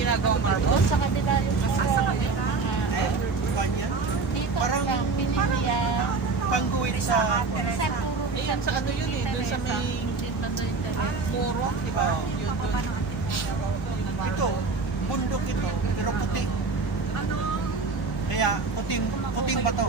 ginagawang marble? Sa kanila yung Sa kanila? Kanya? dito Parang- lang, piniliya. Pangguwit sa... Sa puro Ayun, sa ano yun eh, doon sa may muro, di ba? Oo. Yun doon. Ito, bundok ito, pero puti. Kaya puting bato.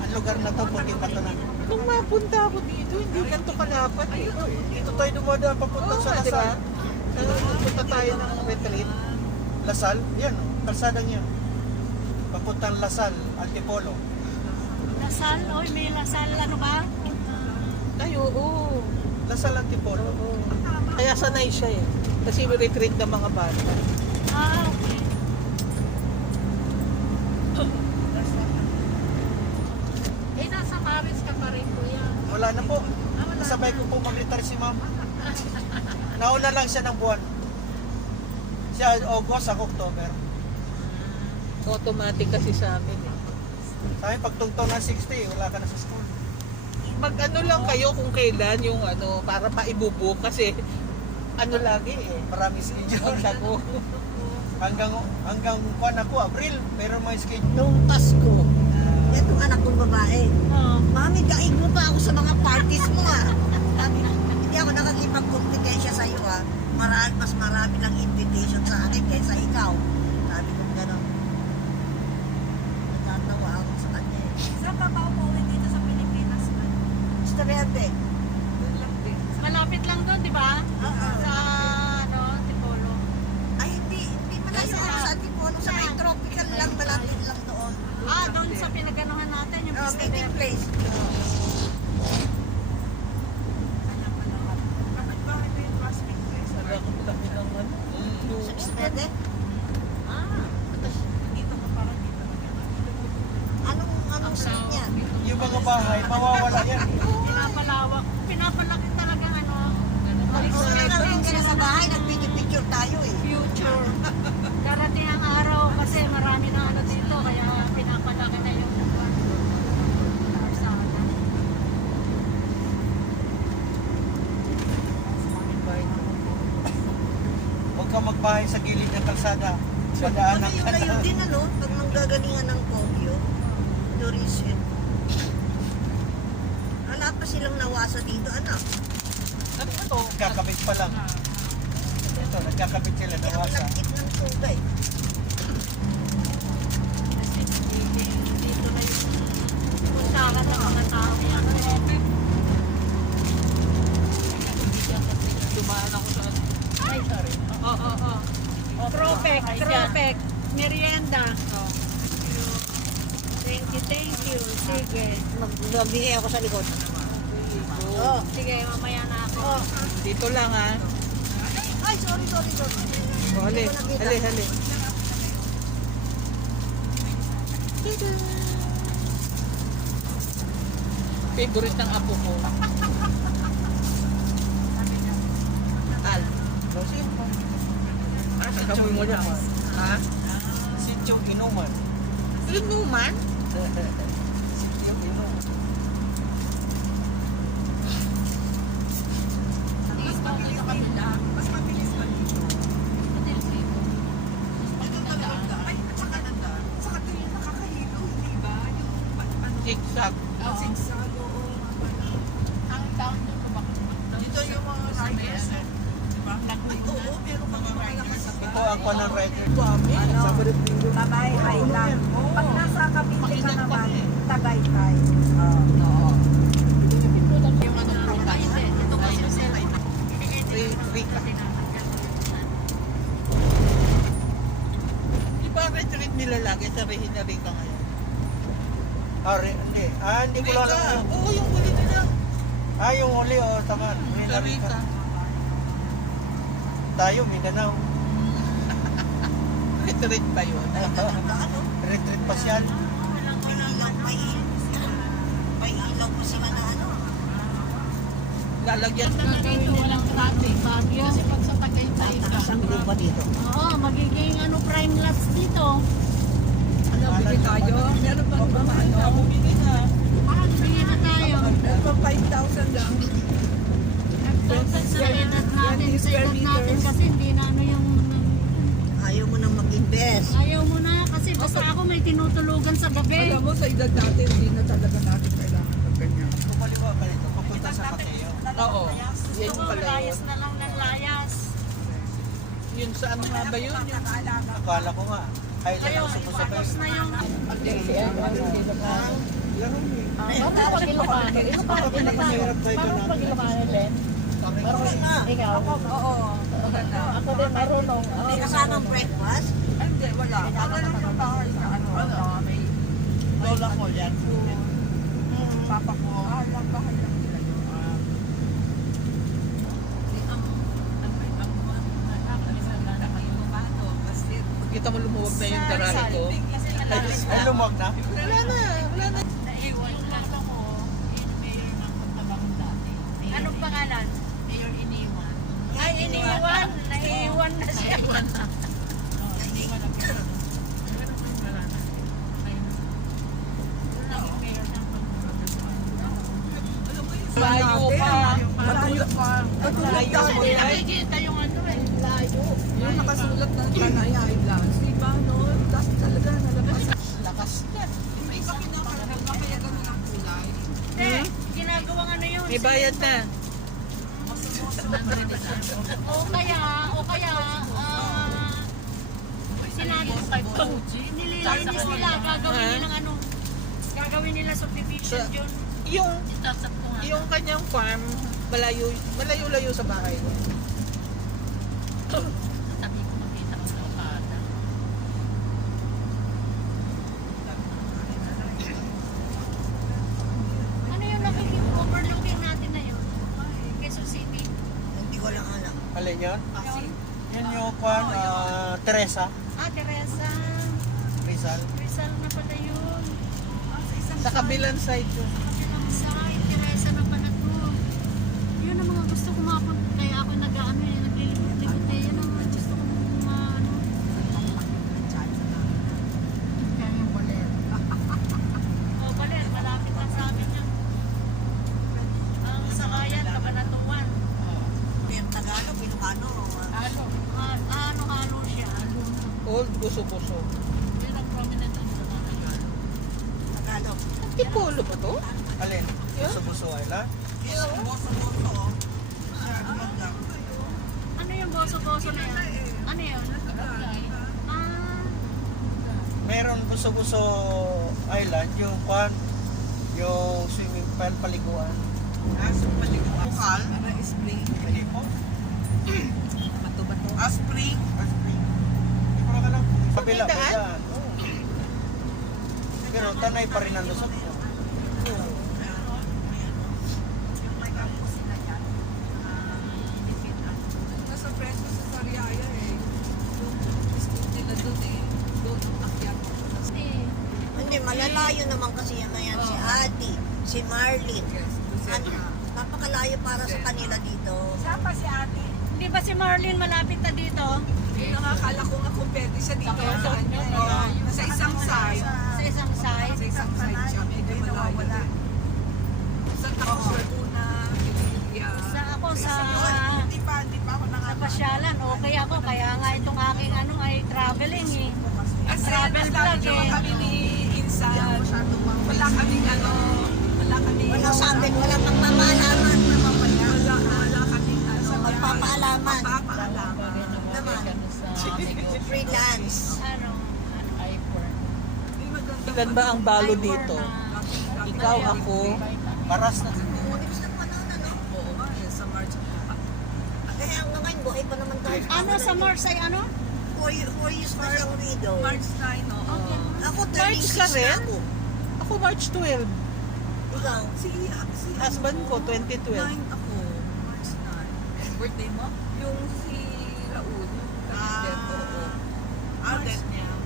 Ang lugar na to, puting bato na. Nung mapunta ako dito, hindi ganito kalapat eh. Dito tayo dumadaan papunta Oo, sa di ba? Lasal. Punta tayo ng retreat. Lasal, yan o, kalsadang yan. Papuntang Lasal, Antipolo. Lasal, oy, may lasal, ano ba? Ay, oo. Lasal, Antipolo. Kaya sanay siya eh. Kasi may retreat ng mga bata. Ah, okay. Eh, nasa Paris ka pa rin, kuya. Wala na po. Nasabay ko po mag-retire si ma'am. Nauna lang siya ng buwan. Siya August, ako October. Automatic kasi sa amin eh. Sa akin, pagtungtong ng 60, wala ka na sa school. Mag-ano lang kayo kung kailan yung ano, para paibubuk kasi ano lagi eh. Marami schedule. Ang dago. Hanggang kuwan ako, Abril, pero may schedule. Nung Pasko, itong anak kong babae, Oh. Mami, daig mo pa ako sa mga parties mo ah. Sabi, hindi ako nakakipag-competensya sa iyo ah. Mas marami lang invitation sa akin kaysa ikaw. Sabi ko gano'n. Natatawa ako sa kanya eh. Saan ka ba umuwi dito sa Pilipinas? Estudyante. Malapit lang doon, di ba? Oo. Sa, ano, Tipolo. Ay, hindi malayo ako sa Antipolo. Sa may tropical lang, malapit lang doon. Ah, doon sa pinaganuhan natin, yung Meeting place. Kapit bahay ko yung classmate ko. Sarap-laki ng ano. Sa Estudyante? Ah, Dito ka parang dito. Anong street niya? Yung mga bahay, mawawala yan. pinapalawak. Pinapalaki talaga, ano, Kung kailangan ka na sa bahay, nag-picture tayo eh. future. Darating ang araw kasi marami na ano dito, kaya pinapalaki na yung Arsana. Huwag ka magbahay sa gilid ng kalsada. Padaanan ka Malayo-layo na. din ano, pag manggagalingan ng Kogyo, tourism. Wala pa silang nawasa dito, anak. Ano ito? Nagkakabit pa lang. Ito, nagkakabit sila Hindi ako nawasa. nagkit ng tugay. Kasi dito na yung puntahan ng mga tao. Dumaan ako sa... Ay, sorry. Oo. Tropek, tropek, merienda. Thank you. Sige. Magbigay ako sa likod. Oh. Sige, mamaya na ako. Dito lang ha. Ay, sorry. Oh, hali. Favorite ng apo ko. Al. Kapoy mo dyan. Ha? Sityong Inuman. Inuman? Sityong Inuman. Mas mabilis ba dito? Ito talaga. Ay, at saka nandaan. Saka ito yung nakakahilo, di ba? Yung ano, Zigzag. sigsag, oo. Ang town dito ba? Dito yung mga riders. Diba? Ay, oo, meron mga riders. Ito ang panang rider. Dami. Sabado linggo. Babay Highland. Pag nasa Cavite ka naman, Tagaytay. Yung ano po kasi, ito kasi Free ka. Di ba ang retreat nila lagi sa Regina Rica ngayon? Hindi ko lang alam. Oo, yung huli nila. Yung huli, tama. Sa Rica. Tayo, Mindanao. Retreat ba yun? Ano? Retreat pasyal. May ilaw pa sila na ano. Lalagyan. dito walang traffic, Fabio. Kasi pag sa Tagaytay ka. Takas ang lupa dito. Oo, magiging ano prime lots dito. Ano, bili tayo? Meron ba ba ano? Bumili na. Ah, bigyan na tayo. Meron pa 5,000 lang. Sa edad natin, Yung sa square edad natin meters. kasi hindi na ano yung best. Ayaw mo na kasi basta ako may tinutulugan sa gabi. Alam mo, sa edad natin, hindi na talaga natin kailangan ng ganyan. Kumaliwa pa rito, papunta sa Mateo. Oo. Yan Gusto yung ko pala yun. layas na lang ng layas. Yun sa ano nga ba yun? Yung Akala ko nga, highland Ayun, ako sa Pusabay. tapos na yung... Paano pag Ilocano? Paano pag Ilocano din? Okay na. Ikaw? Oo. Ako din marunong. May kasamang breakfast. Hindi, wala. Ano lang yung bahay na may Lola ko yan. papa ko. Lang bahay lang nila yun. kita mo lumuwag na yung darari ko. Ay, lumag na. Wala na. Wala na. Naiwan yung lalo mo, yung mayor ng Puntabang dati. Anong pangalan? Mayor Iniwan. Ay, Iniwan. Naiiwan na siya. Naiiwan na. Layo pa. Malayo pa. Layo Kasi mo hindi yan. nakikita yung ano eh. Layo. Yung nakasulat na Tanay Highlands, di ba, no? Tapos talaga nalabas. Lakas na. May iba kinakaroon na kaya ganun ang kulay. Hindi, ginagawang ano yun. May bayad na. O kaya, sinabi ko kay Pauji, nililinis nila, gagawin Ha? nilang ano, gagawin nila subdivision Sa- yun. Yung kanyang farm, malayo-layo sa bahay. Ano yung nakikita overlooking natin na yun? Quezon City. Hindi ko lang alam. Alin yun? Yun yung kwan, Teresa. Teresa. Rizal. Rizal na pala yun. Sa kabilang side yun. Kabilang side, Teresa na pala to. Yun ang mga gusto ko mapunta. Kaya ako nag-ano eh, naglilibot-libot eh. Yan ang mga gusto ko ma-ano. Kaya yung baler. O, baler, malapit lang sa amin yan. Ang sakayan, Kabanatuan. Yung Tagalog, Ilocano. Ano siya? Old Buso-Buso. Yun ang prominent ang Tagalog. Antipolo ba to? Alin? Buso-Buso Island? Ano yung boso-boso na yan? Ano yun? Meron Buso-Buso Island, yung kwan, yung swimming pool, paliguan. Bukal. Ano, spring. Hindi po. Bato-bato. Spring. Hindi ko lang alam. Kabila May po daan? yan. Oo. Pero tanay pa rin ang lusot mo. Nasa preso sa Sariaya eh. Yung school nila doon eh. Doon ang akyat. Hindi, malalayo naman kasi yan na yan. Si Adi, si Marlene. Yes, Ano, napakalayo para sa kanila dito. Sapa si ate. Hindi ba si Marlene malapit na dito? Nakakala ko nga kung pwede siya dito. Sa isang side. Sa isang side? Sa isang side siya. Medyo malayo din. Santa Cruz Laguna, Pilipinas. Sa ako sa Hindi pa ako sa pasyalan, okay ako. Kaya nga itong aking ano ay traveling eh. Kasi Travel nagsabi vlog naman eh. kami ni Insan. Wala kaming ano. Wala kaming Wala sabi, wala pagpapaalaman. wala kaming ano. Magpapaalaman. Papaalaman. Naman. Freelance. Ano? Ilan ba ang balo dito? Ikaw, ako. Paras na din. Ibig na pa noon, ano? Oo nga, eh, sa March. Eh, hanggang ngayon, buhay pa naman tayo. Ano sa Mars ay ano? 4 years pa siyang widow. March 9, oo. Ako, March 36 ka na rin? ako. Ako March 12. Ikaw. Si Husband ko, 2012. 9 ako. March 9. Birthday mo? Yung si Raul. Kandidato.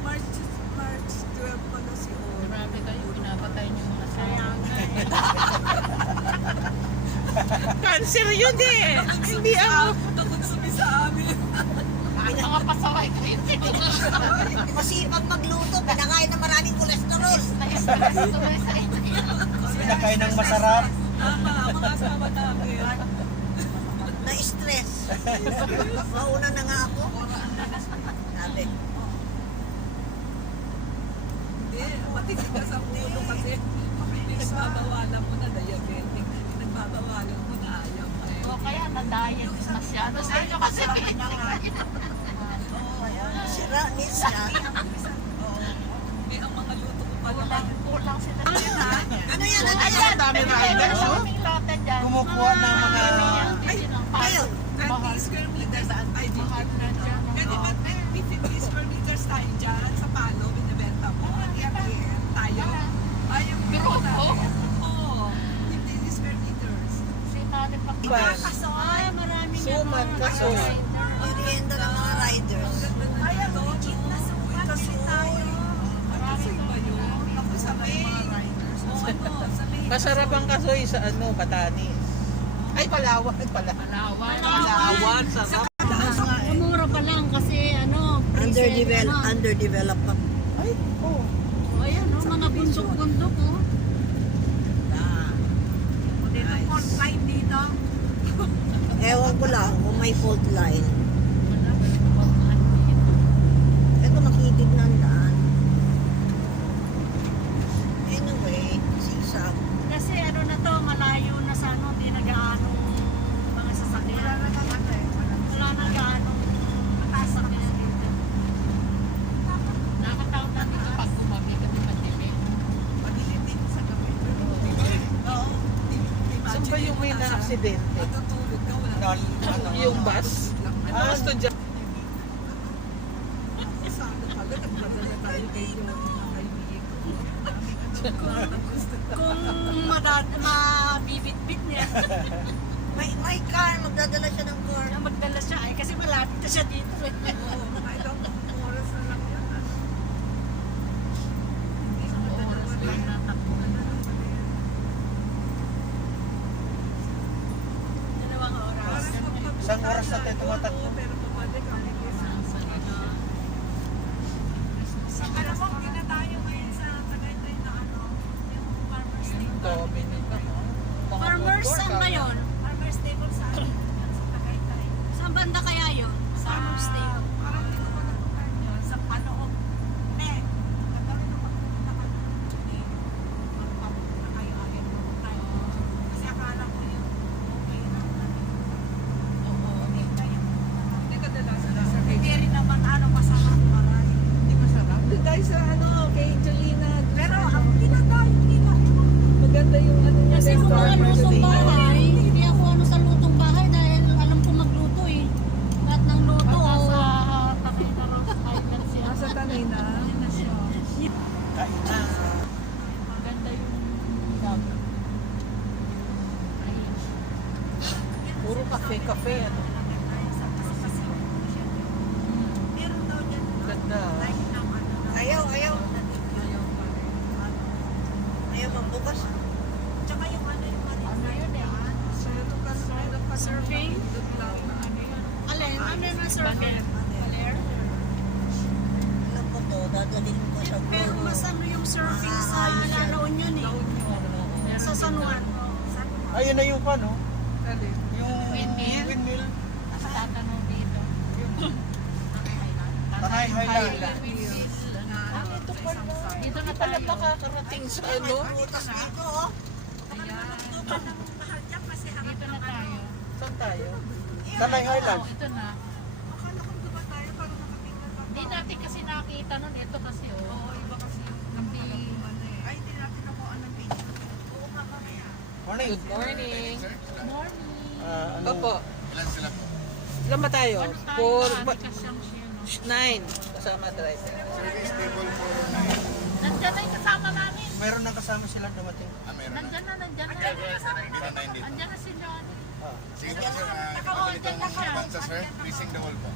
March 12 pala si Owen. Grabe kayo, pinapatay niyo mga sayang. Cancer yun eh. Hindi ako. Takot sabi sa amin. Mga pasaway kayo. Masipag magluto, pinakain na maraming kolesterol. Pinakain ng masarap. Tama, mga asawa namin. Na-stress. Mauna na nga ako. Sabi. Hindi, matindi ka sa ulo kasi pinagbabawalan mo na diabetic. Pinagbabawalan mo na ayaw. O kaya na-diet masyado sa inyo kasi Sira, Nisa. Eh, ang mga luto ko pala. kulang sila. Ano yan? Ano yan? Ang dami riders, oh. Maraming lote dyan. Kumukuha ng mga... Ayun. 20 square meters ay di. Pwede ba 50 square meters tayo dyan sa palo, binibenta mo. Again, tayo. Ayaw Grupo? Oo, 50 square meters. Sinali pa Ban. Ay, maraming Suman, kasoy. Merienda ng mga riders. Ayaw, legit na sukat tayo. Kasi ba yun? Ako sa may mga riders. Oo, ano, sa may... Masarap ang kasoy sa ano, Batanes. Ay, Palawan. Palawan, sarap. Mura pa lang kasi ano, Underdeveloped pa. Ay, oh. ayan oh, mga bundok-bundok oh. Dito, fault line dito. Ewan ko lang kung may fault line. Ito nakitid na ang daan. Anyway, sisag. Kasi ano na to, malayo na sa ano, di na gaano mga sasakyan. Wala na gaano mataas na kaya dito. Nakataon na dito pag gumabi kami madilim. Madilim din sa gabi. Oo. Saan ba yung may na-aksidente? Matutulog ka, wala Yung bus? Ah, estudyante. Sabi pala, nagpadala tayo kay Kung mabibit-bit niya, May car, magdadala siya ng car. na magdala siya ay kasi malapit na siya dito eh. Oo, mga ilang oras na lang yan. Hindi na madalawa na. Dalawang oras. Isang oras na tayo tumatakbo. Pero pumalik ang alam mo, hindi na tayo ngayon sa Tagaytay na ano, yung farmer's table. Dominic naman. Mga Farmers, motor, saan ba kaya- yun? Farmer's table sa ano, sa Tagaytay. Saan banda kaya yun? Farmers Day. Parang hindi ko pa napuntahan yun. Sa Panook. Ne, nagkakaroon na magpunta ka doon. Hindi. Magpapunta kayo agad pumunta. Kasi akala ko yung okay lang na. Oo, okay tayo. Hindi ka dala sa Hindi rin naman ano masarap maray. Hindi masarap? Doon tayo sa ano, kay Jolina. Pero ang tinatayo nila, maganda yung ano niya. Kasi kung mga lutong bahay, hindi ako ano sa lutong bahay dahil alam ko magluto eh. Lahat ng luto. Nasa Takina Rose Island siya. Nasa tanay na. Kain na. Maganda yung dog. Ayun. Puro kafe-kafe. Ano? Ganda. Ayaw. Ayaw magbukas. Tsaka yung ano yung Ano yun eh? Surfing? Alin? Ano na surfing? Aler? Alam ko to, dadalhin ko sa Pero Gulo. mas ano yung surfing sa Ayos yan. La Union eh. Sa San Juan. Ayun na yung ano? Alin? Yung Windmill? windmill. Tatanong dito. Tanay Highland. Ito pala. Dito na Pala tayo. makakarating sa ano. Butas dito, oh. Dito na tayo. Saan tayo? Tanay Highland. Oh, ito na. Akala ko diba tayo parang nakatingnan pa. Hindi natin kasi nakita nun. Ito kasi oh. Oo, iba kasi yung Hindi. ay, hindi natin nakuha ng video. Oo nga mamaya. Morning. Good morning. Morning. Ano? Opo. Ilan sila po? Ilan ba tayo? Ano tayo? Four, Marami kasyang siya, no? 9. Kasama driver. Service table for 9. Nandyan na yung kasama namin. Meron na kasama silang dumating. Meron na. Nandyan na. Nandyan na yung 9 dito. Andyan na si Johnny. Sige po sir, ito po itong bansa sir. Facing the wall po.